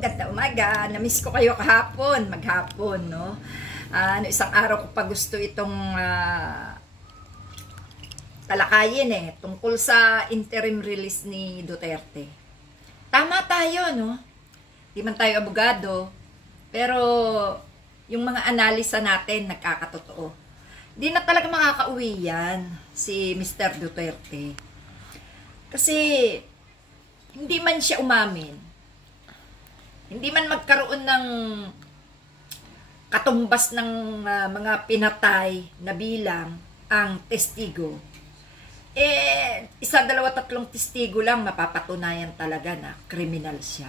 ganda umaga. Namiss ko kayo kahapon, maghapon, no? Isang araw ko pa gusto itong talakayin tungkol sa interim release ni Duterte. Tama tayo, no? Di man tayo abogado, pero yung mga analisa natin nagkakatotoo. Di na talaga makakauwi yan si Mr. Duterte. Kasi hindi man siya umamin. Hindi man magkaroon ng katumbas ng mga pinatay na bilang ang testigo. Isa, dalawa, tatlong testigo lang mapapatunayan talaga na kriminal siya.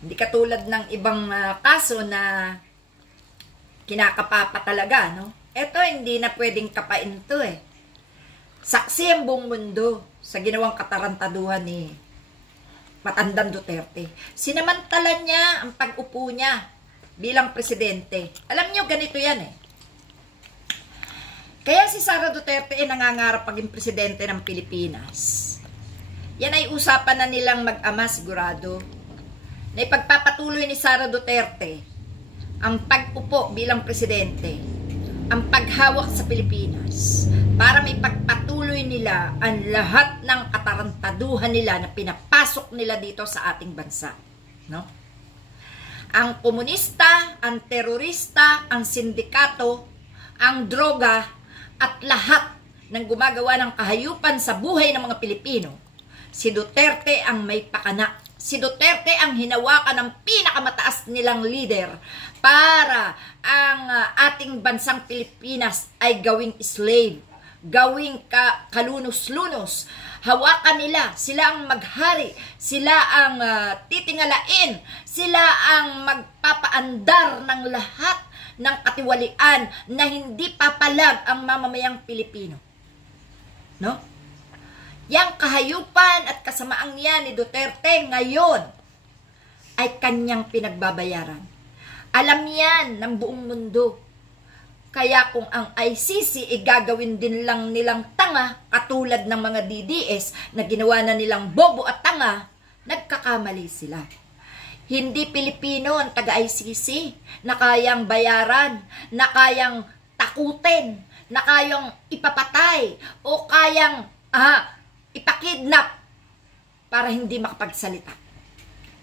Hindi katulad ng ibang kaso na kinakapapa talaga, no? Eto, hindi na pwedeng kapain to Saksi ang buong mundo sa ginawang katarantaduhan ni matandang Duterte. Sinamantala niya ang pag-upo niya bilang presidente. Alam niyo, ganito yan Kaya si Sara Duterte nangangarap maging presidente ng Pilipinas. Yan ay usapan na nilang mag-ama sigurado. Na ipagpapatuloy ni Sara Duterte ang pag-upo bilang presidente, ang paghawak sa Pilipinas, para may pagpatuloy nila ang lahat ng katarantaduhan nila na pinapasok nila dito sa ating bansa. No? Ang komunista, ang terorista, ang sindikato, ang droga, at lahat ng gumagawa ng kahayupan sa buhay ng mga Pilipino, si Duterte ang may pakana. Si Duterte ang hinawakan ng pinakamataas nilang leader para ang ating bansang Pilipinas ay gawing slave, gawing kalunos-lunos. Hawakan nila, sila ang maghari, sila ang titingalain, sila ang magpapaandar ng lahat ng katiwalian na hindi papalag ang mamamayang Pilipino. No? Yang kahayupan at kasamaang niya ni Duterte ngayon ay kanyang pinagbabayaran. Alam yan ng buong mundo. Kaya kung ang ICC gagawin din lang nilang tanga, katulad ng mga DDS na ginawa na nilang bobo at tanga, nagkakamali sila. Hindi Pilipino ang taga-ICC na kayang bayaran, na kayang takutin, na kayang ipapatay, o kayang ipakidnap para hindi makapagsalita.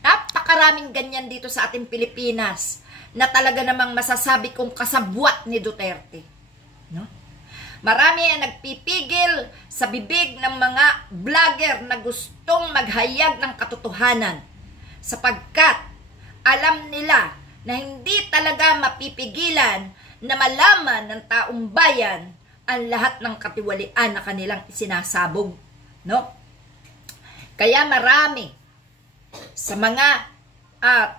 Napakaraming ganyan dito sa ating Pilipinas na talaga namang masasabi kong kasabwat ni Duterte. No? Marami ang nagpipigil sa bibig ng mga vlogger na gustong maghayag ng katotohanan sapagkat alam nila na hindi talaga mapipigilan na malaman ng taong bayan ang lahat ng katiwalian na kanilang isinasabog. No? Kaya marami sa mga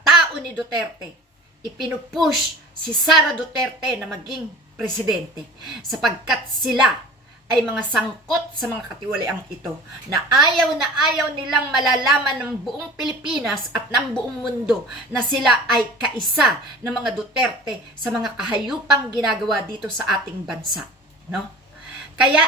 tao ni Duterte ipinupush si Sara Duterte na maging presidente sapagkat sila ay mga sangkot sa mga katiwaliang ito na ayaw nilang malalaman ng buong Pilipinas at ng buong mundo na sila ay kaisa ng mga Duterte sa mga kahayupang ginagawa dito sa ating bansa. No? Kaya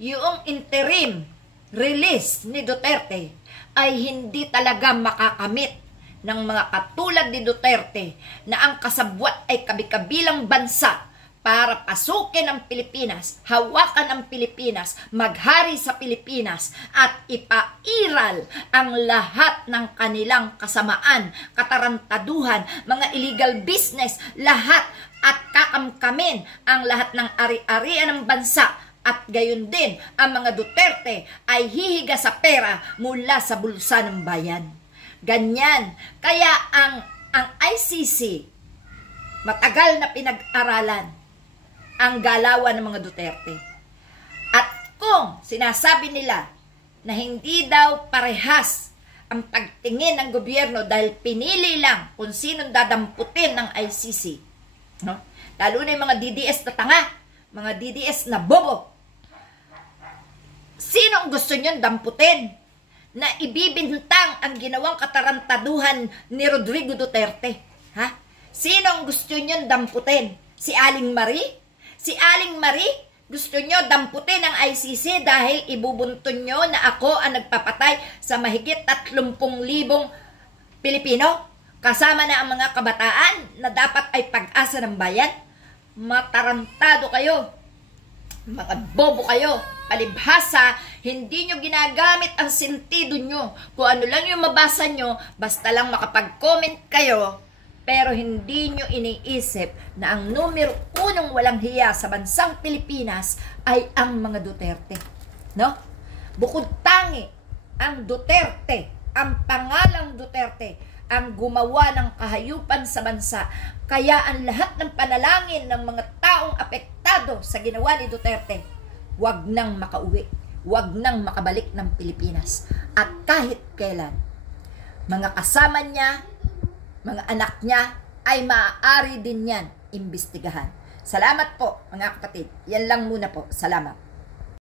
yung interim release ni Duterte ay hindi talaga makakamit ng mga katulad ni Duterte na ang kasabwat ay kabi-kabilang bansa para pasukin ang Pilipinas, hawakan ang Pilipinas, maghari sa Pilipinas at ipairal ang lahat ng kanilang kasamaan, katarantaduhan, mga illegal business, lahat at kakamkamin ang lahat ng ari-arian ng bansa. At gayon din, ang mga Duterte ay hihiga sa pera mula sa bulsa ng bayan. Ganyan. Kaya ang ICC, matagal na pinag-aralan ang galawan ng mga Duterte. At kung sinasabi nila na hindi daw parehas ang pagtingin ng gobyerno dahil pinili lang kung sinong dadamputin ng ICC, no? Lalo na yung mga DDS na tanga, mga DDS na bobo. Sino ang gusto nyo damputin na ibibintang ang ginawang katarantaduhan ni Rodrigo Duterte? Ha? Sino ang gusto nyo damputin? Si Aling Marie? Si Aling Marie? Gusto nyo damputin ang ICC dahil ibubunton nyo na ako ang nagpapatay sa mahigit 30,000 Pilipino, kasama na ang mga kabataan na dapat ay pag-asa ng bayan. Matarantado kayo, mga bobo kayo, palibhasa, hindi nyo ginagamit ang sentido nyo. Kung ano lang yung mabasa nyo, basta lang makapag-comment kayo, pero hindi nyo iniisip na ang numero unong walang hiya sa bansang Pilipinas ay ang mga Duterte. No? Bukod tangi, ang Duterte, ang pangalang Duterte, ang gumawa ng kahayupan sa bansa. Kaya ang lahat ng panalangin ng mga taong apektado sa ginawa ni Duterte, wag nang makauwi, wag nang makabalik ng Pilipinas. At kahit kailan, mga kasama niya, mga anak niya, ay maaari din yan imbestigahan. Salamat po mga kapatid. Yan lang muna po. Salamat.